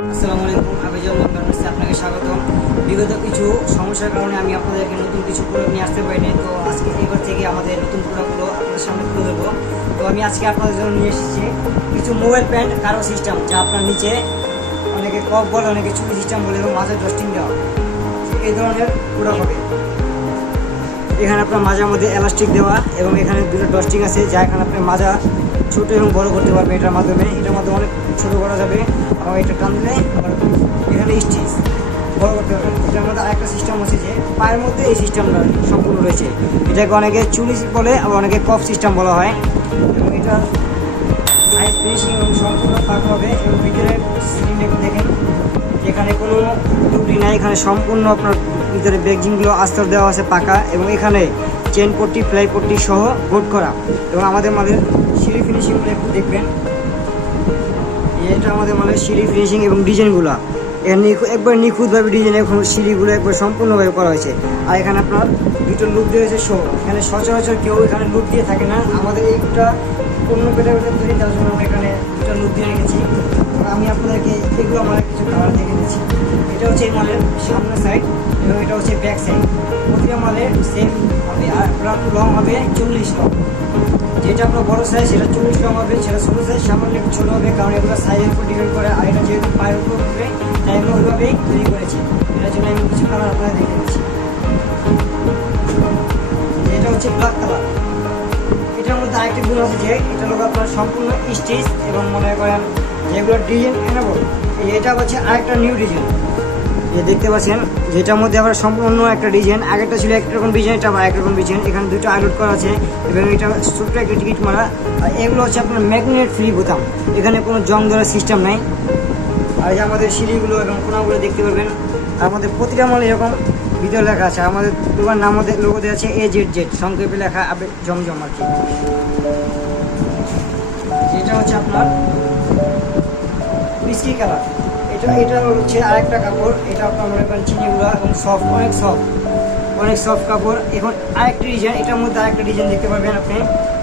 আলাইকুম গার্মেন্টসে আপনাকে স্বাগত। বিগত কিছু সমস্যার কারণে আমি আপনাদেরকে নতুন কিছু প্রোডাক্ট নিয়ে আসতে পারিনি, তো আজকে এবার থেকে আমাদের নতুন প্রোডাক্টগুলো আপনাদের সামনে তুলে দেবো তো আমি আজকে আপনাদের জন্য নিয়ে এসেছি কিছু মোবাইল প্যান্ট কারও সিস্টেম যা আপনার নিচে অনেকে কপ বলে, অনেকে চুরি সিস্টেম বলে এবং মাঝে ডস্টিং দেওয়া এই ধরনের প্রোডাক্ট হবে। এখানে আপনার মাজার মধ্যে এলাস্টিক দেওয়া এবং এখানে দুটো ডস্টিং আছে, যা এখানে আপনি মাজা ছোট এবং বড়ো করতে পারবে এটার মাধ্যমে। এটার মাধ্যমে অনেক ছোটো করা যাবে। আবার এটা টানলে আবার এখানে স্টিচ বড় করতে পারবেন এটার মধ্যে আরেকটা সিস্টেম আছে যে পায়ের মধ্যে এই সিস্টেমটা সম্পূর্ণ রয়েছে। এটাকে অনেকে চুলি বলে, আবার অনেকে কফ সিস্টেম বলা হয়। এবং এটা সাইজ ফিনিশিং এবং সম্পূর্ণ থাকতে হবে। এবং ভিতরে দেখেন। এখানে কোনো ত্রুটি নাই। এখানে সম্পূর্ণ আপনার ভিতরে বেগজিংগুলো আস্তর দেওয়া আছে পাকা এবং এখানে চেন পট্টি ফ্লাই পট্টি সহ বোর্ড করা। এবং আমাদের মালের সিঁড়ি ফিনিশিংগুলো একটু দেখবেন। এটা আমাদের মালের সিঁড়ি ফিনিশিং এবং ডিজাইনগুলো। এখানে একবার নিখুঁতভাবে ডিজাইন এখন সিঁড়িগুলো একবার সম্পূর্ণভাবে করা হয়েছে। আর এখানে আপনার দুটো লুক দিয়েছে শো এখানে সচরাচর কেউ এখানে লুক দিয়ে থাকে না। আমাদের এইটা অন্য পেটে পেটে তৈরি তার জন্য আমরা এখানে দুটো লুক দিয়ে রেখেছি। আমি আপনাদেরকে এগুলো আমার কিছু কালার দেখে দিচ্ছি। এটা হচ্ছে এই মালের সামনের সাইড এবং এটা হচ্ছে ব্যাক সাইড প্রতিটা মালের সেম হবে আর আপনার লং হবে চল্লিশ লং যেটা আপনার বড়ো সাইজ সেটা চল্লিশ লং হবে, সেটা ছোটো সাইজ সামান্য একটু ছোটো হবে, কারণ এগুলো সাইজের উপর ডিপেন্ড করে, আর এটা যেহেতু পায়ের উপর হবে, তাই আমরা ওইভাবেই তৈরি করেছি। এটার জন্য আমি কিছু কালার আপনারা দেখে দিচ্ছি। এটা হচ্ছে ব্ল্যাক কালার এটার মধ্যে আরেকটি গুণ আছে যে এটা হলো আপনার সম্পূর্ণ স্টিচ এবং মনে করেন যেগুলো ডিজাইন এনেবল, এটা হচ্ছে আরেকটা নিউ ডিজাইন যে দেখতে পাচ্ছেন, যেটার মধ্যে আবার সম্পূর্ণ একটা ডিজাইন আগেরটা ছিল একরকম ডিজাইন এটা আবার একরকম ডিজাইন এখানে দুটো আইলোড করা আছে এবং এটা ছোট্ট একটা টিকিট মারা। আর এগুলো হচ্ছে আপনার ম্যাগনেট ফ্রি বোতাম। এখানে কোনো জং ধরার সিস্টেম নাই। আর যে আমাদের সিঁড়িগুলো এবং কোনাগুলো দেখতে পারবেন, আর আমাদের প্রতিটা মাল এরকম ভিতরে লেখা আছে, আমাদের দোকান নাম লোগো দেওয়া আছে এ জেড জেড সংক্ষেপে লেখা জমজম আর কি। যেটা হচ্ছে আপনার বিস্কি কালার। এটা এটা হচ্ছে আরেকটা কাপড়, এটা আপনার মনে করেন চিনিগুলা এবং সফট অনেক সফট অনেক সফট কাপড়। এখন আরেকটা ডিজাইন এটার মধ্যে আরেকটা ডিজাইন দেখতে পাবেন আপনি।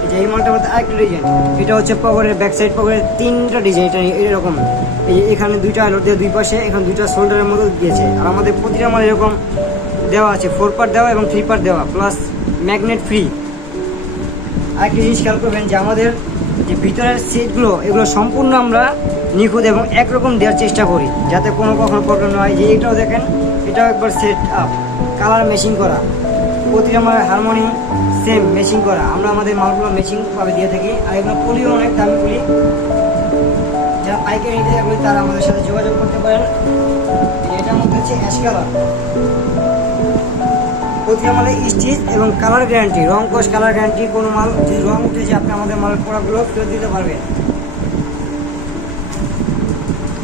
যে এই মালটার মধ্যে আরেকটা ডিজাইন এটা হচ্ছে পকেটের ব্যাক সাইড পকেটের তিনটা ডিজাইন এটা এরকম। এই এখানে দুইটা আলো দিয়ে দুই পাশে, এখন দুইটা শোল্ডারের মতো দিয়েছে। আর আমাদের প্রতিটা মাল এরকম দেওয়া আছে ফোর পার্ট দেওয়া এবং থ্রি পার্ট দেওয়া প্লাস ম্যাগনেট ফ্রি আরেকটি জিনিস খেয়াল করবেন যে আমাদের যে ভিতরের সিটগুলো এগুলো সম্পূর্ণ আমরা নিখুঁত এবং একরকম দেওয়ার চেষ্টা করি, যাতে কোনো কখনো প্রবলেম না হয়। যে এটাও দেখেন, এটাও একবার সেট আপ কালার মেশিং করা। প্রতিটা আমার হারমোনি সেম মেশিং করা। আমরা আমাদের মালগুলো মেশিং ভাবে দিয়ে থাকি। আর এগুলো পুলিও অনেক, দামি পুলি। যারা পাইকারি নিতে তারা আমাদের সাথে যোগাযোগ করতে পারেন। এটার মধ্যে হচ্ছে অ্যাশ কালার প্রতিটা মালে স্টিচ এবং কালার গ্যারান্টি, রং, কোষ, কালার গ্যারান্টি, কোনো মাল যদি রং উঠেছে আপনি আমাদের মালের প্রোডাক্টগুলো ফেরত দিতে পারবেন।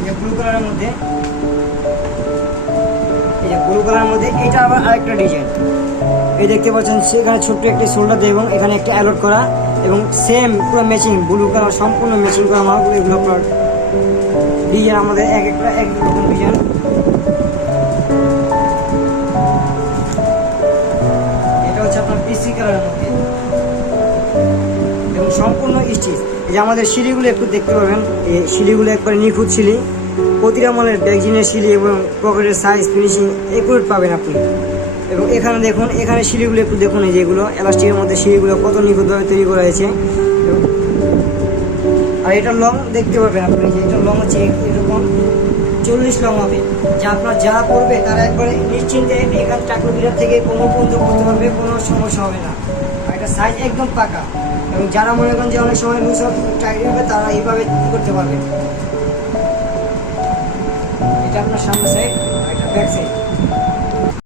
যে ব্লু মধ্যে যে মধ্যে এটা আবার আরেকটা ডিজাইন এই দেখতে পাচ্ছেন ছোট্ট একটি এবং এখানে একটা করা এবং সেম পুরো ব্লু কালার সম্পূর্ণ করা ডিজাইন আমাদের এক একটা, এক এক রকম ডিজাইন কালারের মধ্যে। এবং সম্পূর্ণ স্টিচ এই যে আমাদের সিঁড়িগুলো একটু দেখতে পাবেন, এই সিঁড়িগুলো একবারে নিখুঁত সিঁড়ি। প্রতিটা মালের ব্যাগজিনের সিঁড়ি এবং পকেটের সাইজ ফিনিশিং এগুলো পাবেন আপনি। এবং এখানে দেখুন, এখানে সিঁড়িগুলো একটু দেখুন, এই যেগুলো এলাস্টিকের মধ্যে সিঁড়িগুলো কত নিখুঁতভাবে তৈরি করা হয়েছে। আর এটা লং দেখতে পাবেন আপনি, যে এটা লং হচ্ছে, এরকম চল্লিশ লং হবে। যা আপনার যারা করবে তারা একবারে নিশ্চিন্তে এখান চাকরির থেকে কোনো পর্যন্ত করতে পারবে, কোনো সমস্যা হবে না। এটা সাইজ একদম পাকা। এবং যারা মনে করেন যে অনেক সময় লুজ টাইট হবে, তারা এইভাবে করতে পারবে। এটা আপনার সামনে সাইড এটা ব্যাক সাইড